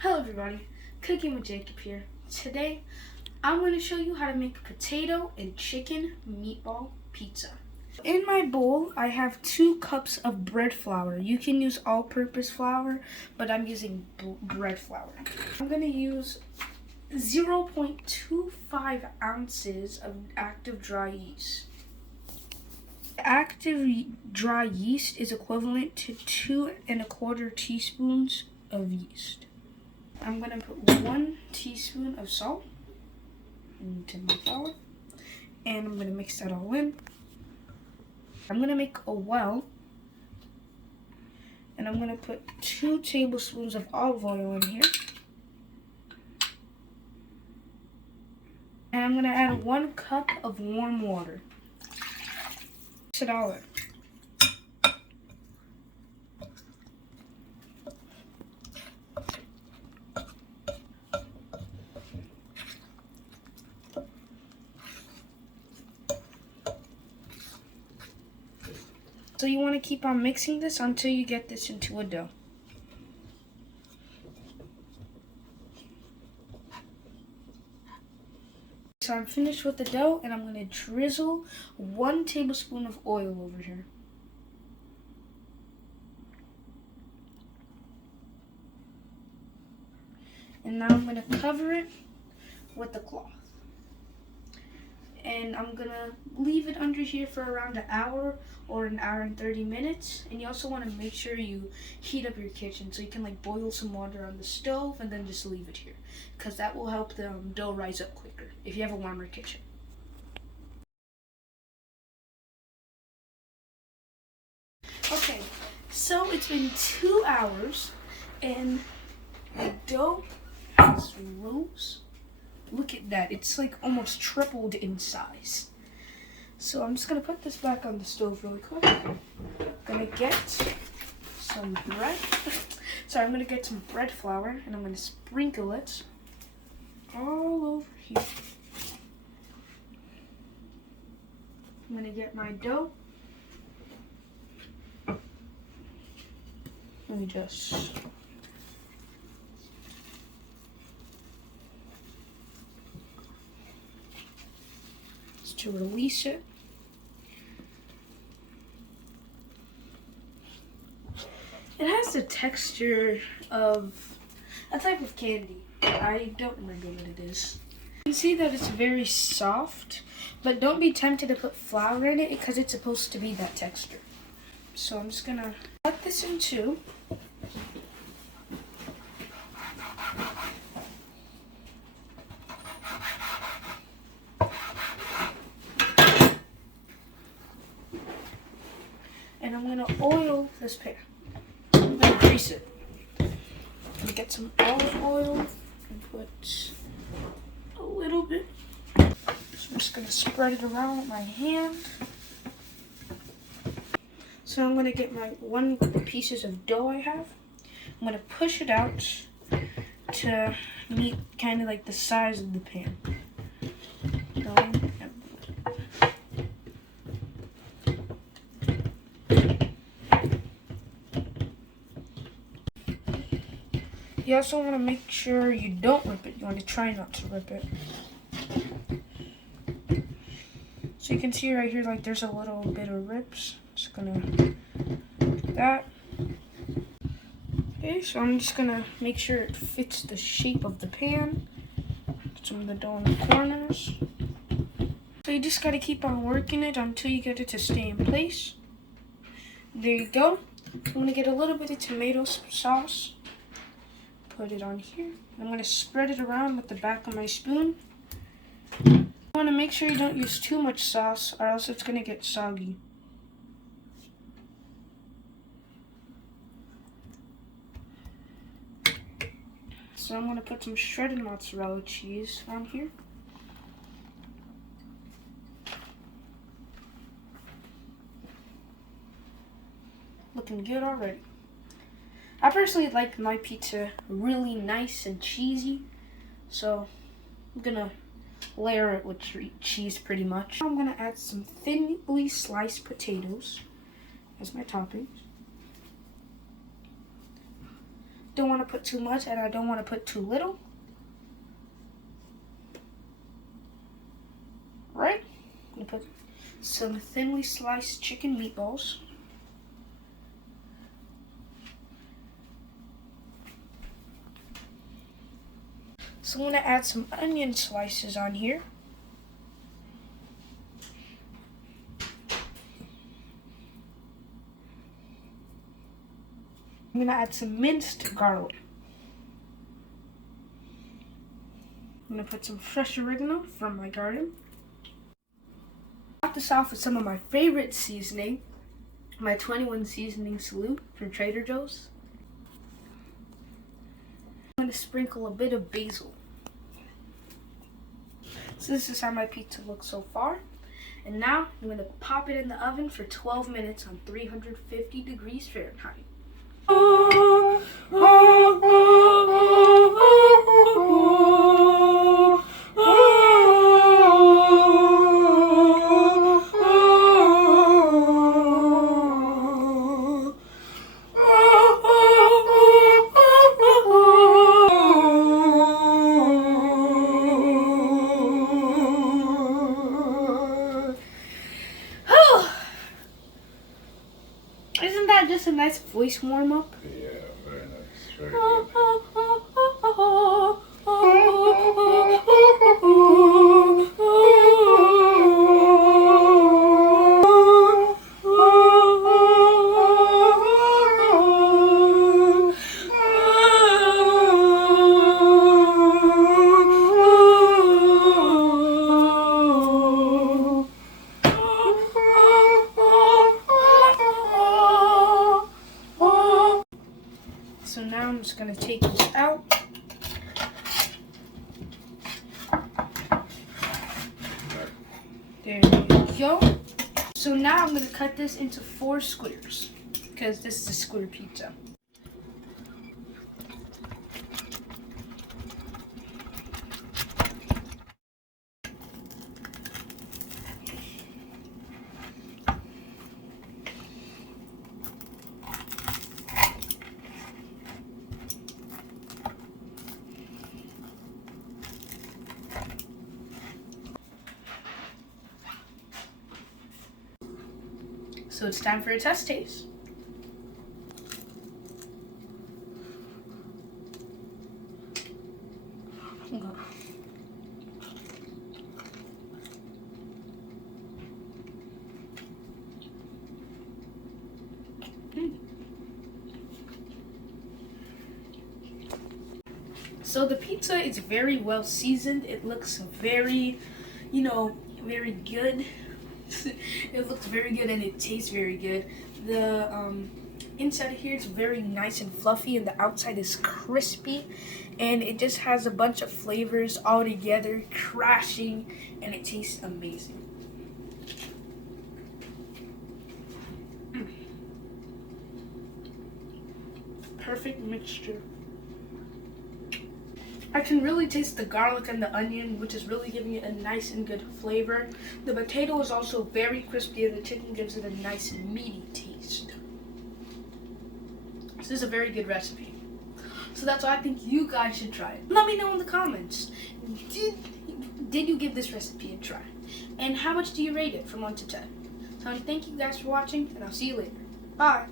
Hello everybody, Cooking with Jacob here. Today, I'm going to show you how to make potato and chicken meatball pizza. In my bowl, I have 2 cups of bread flour. You can use all-purpose flour, but I'm using bread flour. I'm going to use 0.25 ounces of active dry yeast. Active dry yeast is equivalent to 2¼ teaspoons of yeast. I'm going to put 1 teaspoon of salt into my flour, and I'm going to mix that all in. I'm going to make a well, and I'm going to put 2 tablespoons of olive oil in here. And I'm going to add 1 cup of warm water. Mix it all in. So you want to keep on mixing this until you get this into a dough. So I'm finished with the dough, and I'm going to drizzle 1 tablespoon of oil over here. And now I'm going to cover it with the cloth. And I'm going to leave it under here for around an hour or an hour and 30 minutes. And you also want to make sure you heat up your kitchen, so you can like boil some water on the stove and then just leave it here, because that will help the dough rise up quicker if you have a warmer kitchen. Okay, so it's been 2 hours and the dough has rose. Look at that, it's like almost tripled in size. So I'm just gonna put this back on the stove really quick. I'm gonna get some bread. So I'm gonna get some bread flour, and I'm gonna sprinkle it all over here. I'm gonna get my dough. Let me just to release it. It has the texture of a type of candy. I don't remember what it is. You can see that it's very soft, but don't be tempted to put flour in it because it's supposed to be that texture. So I'm just gonna cut this in 2. And I'm going to oil this pan. I'm going to grease it. I'm going to get some olive oil and put a little bit. So I'm just going to spread it around with my hand. So I'm going to get my 1 pieces of dough I have. I'm going to push it out to meet kind of like the size of the pan. You also want to make sure you don't rip it. You want to try not to rip it. So you can see right here, like there's a little bit of rips. Just gonna do that. Okay, so I'm just gonna make sure it fits the shape of the pan. Put some of the dough in the corners. So you just gotta keep on working it until you get it to stay in place. There you go. I'm gonna get a little bit of tomato sauce. Put it on here. I'm going to spread it around with the back of my spoon. You want to make sure you don't use too much sauce, or else it's going to get soggy. So I'm going to put some shredded mozzarella cheese on here. Looking good already. I personally like my pizza really nice and cheesy, so I'm gonna layer it with cheese pretty much. I'm gonna add some thinly sliced potatoes as my toppings. don't want to put too much and I don't want to put too little. Right? I'm going to put some thinly sliced chicken meatballs. So I'm going to add some onion slices on here. I'm going to add some minced garlic. I'm going to put some fresh oregano from my garden. Top this off with some of my favorite seasoning, my 21 seasoning salute from Trader Joe's. I'm going to sprinkle a bit of basil. So this is how my pizza looks so far. And now I'm going to pop it in the oven for 12 minutes on 350 degrees Fahrenheit. Isn't that just a nice voice warm-up? Yeah, very nice. Very good. So now I'm just going to take this out. There you go. So now I'm going to cut this into 4 squares because this is a square pizza. So it's time for a test taste. So the pizza is very well seasoned. It looks very, very good. It looks very good and it tastes very good. The inside of here is very nice and fluffy and the outside is crispy, and it just has a bunch of flavors all together crashing, and it tastes amazing. Perfect mixture. I can really taste the garlic and the onion, which is really giving it a nice and good flavor. The potato is also very crispy and the chicken gives it a nice meaty taste. This is a very good recipe. So that's why I think you guys should try it. Let me know in the comments. Did you give this recipe a try? And how much do you rate it from 1 to 10? So thank you guys for watching, and I'll see you later. Bye.